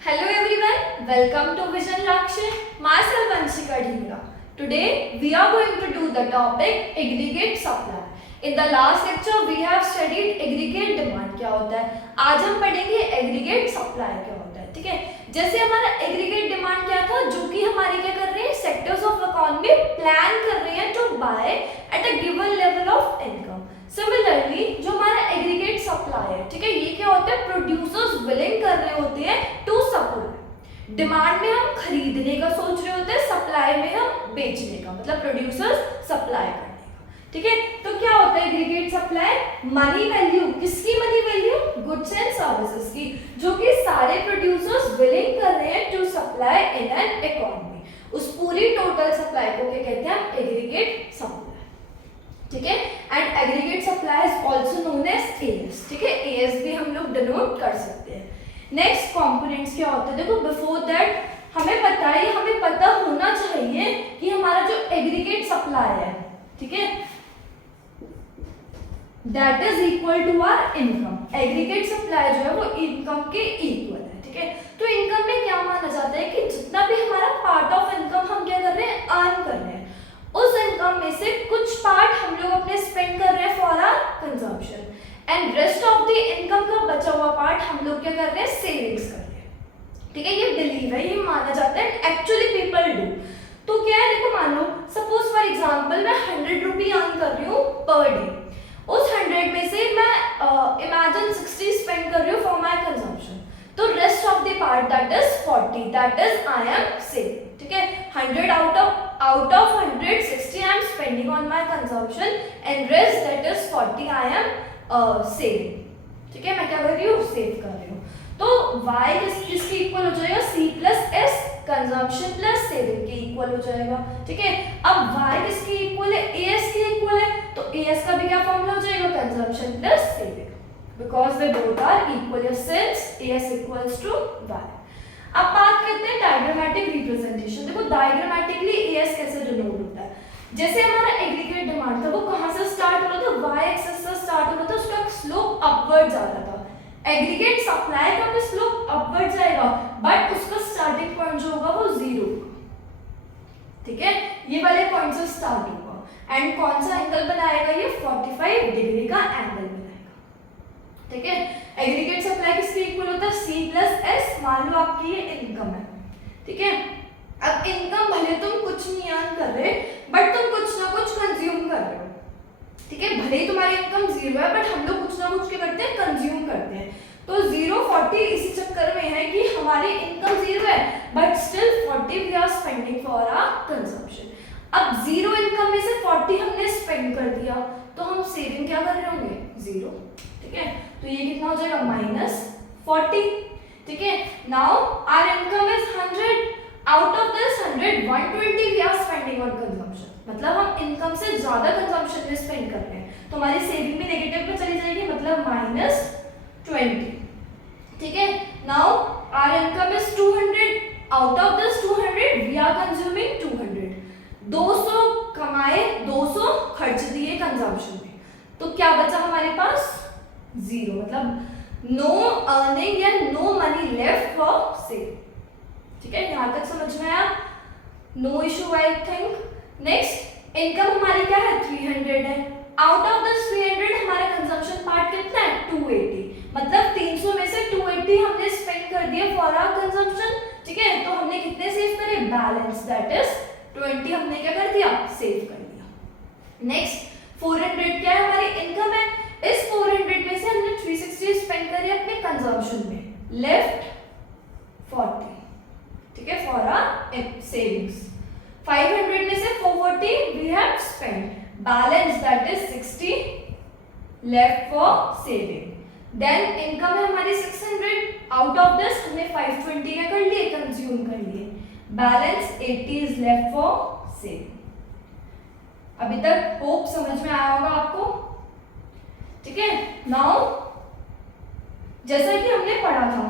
Hello everyone, welcome to Vision Lakshya. Myself Vanshika Dhingra. Today we are going to do the topic aggregate supply. In the last lecture we have studied aggregate demand क्या होता है. आज हम पढ़ेंगे aggregate supply क्या होता है. ठीक है, जैसे हमारा aggregate demand क्या था, जो कि हमारे क्या कर रहे हैं, sectors of economy plan कर रहे हैं to buy at a given level of income. Similarly जो हमारा एग्रीगेट सप्लाई है, ठीक है, ये क्या होता है, प्रोड्यूसर्स विलिंग कर रहे होते हैं टू सप्लाई. डिमांड में हम खरीदने का सोच रहे होते हैं, सप्लाई में हम बेचने का, मतलब प्रोड्यूसर्स सप्लाई करने का. ठीक है, तो क्या होता है एग्रीगेट सप्लाई, मनी वैल्यू. किसकी money value, goods and services की, जो कि सारे प्रोड्यूसर्स विलिंग कर रहे हैं to supply in an economy. उस पूरी टोटल सप्लाई को क्या कहते हैं, एग्रीगेट सप्लाई. ठीक है, and aggregate supply is also known as AS. ठीक है, एएस भी हम लोग डिनोट कर सकते हैं. नेक्स्ट कंपोनेंट्स क्या होते हैं, देखो बिफोर दैट हमें पता होना चाहिए कि हमारा जो एग्रीगेट सप्लाई है, ठीक है, that is equal to our income. Aggregate supply जो है वो इनकम के इक्वल है. ठीक है, तो इनकम में क्या माना जाता है कि जितना भी हमारा पार्ट ऑफ इनकम हम क्या कर रहे हैं, अर्न कर रहे हैं, उस इनकम में से कुछ पार्ट हम लोग अपने स्पेंड कर रहे हैं for our consumption, and rest of the income का बचा हुआ पार्ट हम लोग क्या कर रहे हैं, सेविंग्स कर रहे हैं. ठीक है, ये बिलीव है, ये माना जाता है, एक्चुअली पीपल डू. तो क्या है, देखो मान लो सपोज फॉर एग्जांपल मैं 100 रुपी अर्न कर रही हूँ पर डे. उस 100 में से मैं इमेजिन 60 स्पेंड कर रही हूँ फॉर माय कंजम्पशन. तो rest of the part that is 40, that is I am saving. ठीक है, 100 out of 100 60 I am spending on my consumption and rest that is 40 I am saving. ठीक है, मैं क्या कर रही हूँ, सेव कर रही हूँ. तो y किसके इक्वल हो जाएगा, c plus S, consumption plus saving के इक्वल हो जाएगा. ठीक है, अब y किसके इक्वल है, as के इक्वल है, तो as का भी क्या फॉर्मूला हो जाएगा, consumption plus saving, because they both are equal since as equals to y. अब बात करते हैं डायग्रामेटिक रिप्रेजेंटेशन. देखो डायग्रामेटिकली एएस कैसे डिनोट होता है. जैसे हमारा एग्रीगेट डिमांड था, वो कहां से स्टार्ट हो रहा था, वाई एक्सिस से स्टार्ट हो रहा था, उसका स्लोप अपवर्ड जा रहा था. एग्रीगेट सप्लाई का भी स्लोप अपवर्ड जाएगा, बट उसका स्टार्टिंग पॉइंट जो होगा वो 0 होगा. ठीक है, ये वाले पॉइंट से स्टार्ट होगा, एंड कौन सा एंगल बनाएगा, ये 45 डिग्री का एंगल बनाएगा. ठीक है, एग्रीगेट सप्लाई किसके इक्वल होता है, c प्लस एस. मान लो आपकी ये इनकम है. ठीक है, अब इनकम भले तुम कुछ नहीं अर्न कर रहे, बट तुम कुछ ना कुछ कंज्यूम कर रहे हो. ठीक है, भले ही तुम्हारी इनकम 0 है, बट हम लोग कुछ ना कुछ क्या करते हैं, कंज्यूम करते हैं. तो 0 40 इसी चक्कर में है कि हमारी इनकम 0 है, but still 40 we are spending for our consumption. अब 0 इनकम में से 40 हमने स्पेंड कर दिया, तो हम सेविंग क्या कर रहे होंगे, 0. ठीक है, तो ये कितना हो जाएगा, -40. ठीक है, now our income is 100. Out of this 100 120 we are spending on consumption. मतलब हम इनकम से ज्यादा कंजम्पशन में स्पेंड कर रहे हैं, तो हमारी सेविंग भी नेगेटिव में चली जाएगी, मतलब -20. ठीक है, now our income is 200. Out of this 200 we are consuming 200. 200 कमाए, 200 खर्च दिए कंजम्पशन में, तो क्या बचा हमारे पास, 0. मतलब नो अर्निंग या no money left for save. ठीक है, यहां तक समझ में आया, no issue I think. Next, income हमारी क्या है, 300 है. आउट ऑफ दिस 300 हमारा कंजम्पशन पार्ट कितना है, 280. मतलब 300 में से 280 हमने स्पेंड कर दिया फॉर आवर कंजम्पशन. ठीक है, तो हमने कितने सेव करे, बैलेंस दैट इज 20 हमने क्या कर दिया, सेव कर दिया. नेक्स्ट, 400 क्या है, हमारी इनकम है. इस 400 में से हमने 360 स्पेंड करी अपने कंजम्पशन में, लेफ्ट 40. ठीक है, फॉर आवर सेविंग्स. 500 में से 440 we have spend, balance that is 60 left for saving. Then income है हमारी 600. आउट ऑफ दिस हमने 520 क्या कर लिए, कंज्यूम कर लिए, balance 80 is left for saving. अभी तक होप समझ में आया होगा आपको. ठीक है, नाउ जैसा कि हमने पढ़ा था,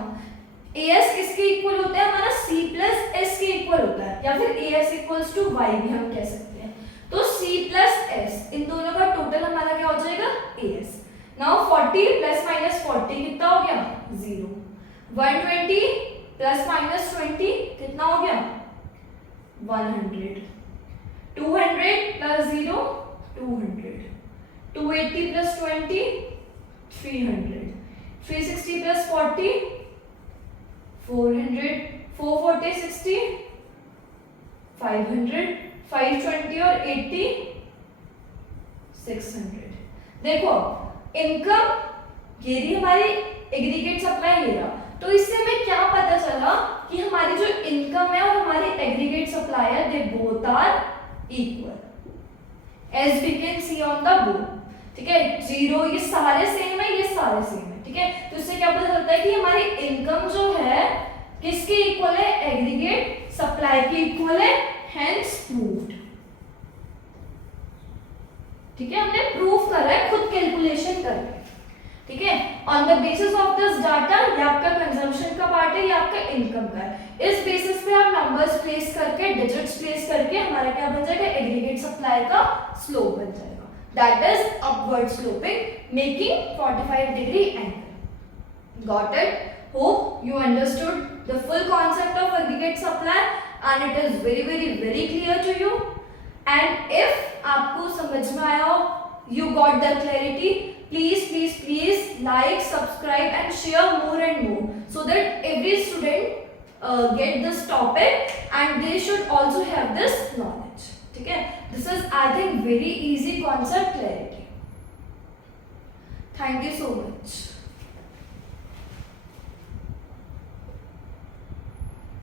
as किसके इक्वल होता है, हमारा c प्लस एस के इक्वल होता है, या फिर as इक्वल्स टू y भी हम कह सकते हैं. तो c प्लस एस, इन दोनों का टोटल हमारा क्या हो जाएगा, as. नाउ 40 प्लस माइनस 40 कितना हो गया, 0. 120 प्लस माइनस 20 कितना हो गया 100, 200 प्लस 0 200, 280 प्लस 20 300, 360 प्लस 40 400, 440 60 500, 520 और 80 600। देखो इनकम ये रही हमारी एग्रीगेट सप्लाई ये रहा, तो इससे हमें क्या पता चला कि हमारी जो इनकम है और हमारी एग्रीगेट सप्लाई है they both are equal as we can see on the board. ठीक है, जीरो ये सारे सेम है, ये सारे सेम है। ठीक है, तो इससे क्या पता चलता है कि हमारी इनकम जो है किसके इक्वल है, एग्रीगेट सप्लाई के इक्वल है, हेंस प्रूव्ड। ठीक है, हमने प्रूफ करा है खुद कैलकुलेशन करके। ठीक है, on the basis of this data, ये आपका कंजम्पशन का पार्ट है, ये आपका इनकम का है। इस बेसिस पे आप नंबर्स प्लेस करके, डिजिट्स प्लेस करके हमारा क्या बन जाएगा, एग्रीगेट सप्लाई का स्लोप बन जाएगा, that is upward sloping making 45 degree angle. Got it? Hope you understood the full concept of aggregate supply and it is very very very clear to you. And if आपको समझ में आया हो, you got the clarity, please like, subscribe and share more and more so that every student get this topic and they should also have this knowledge. ठीक है, this is I think very easy concept clarity. Thank you so much.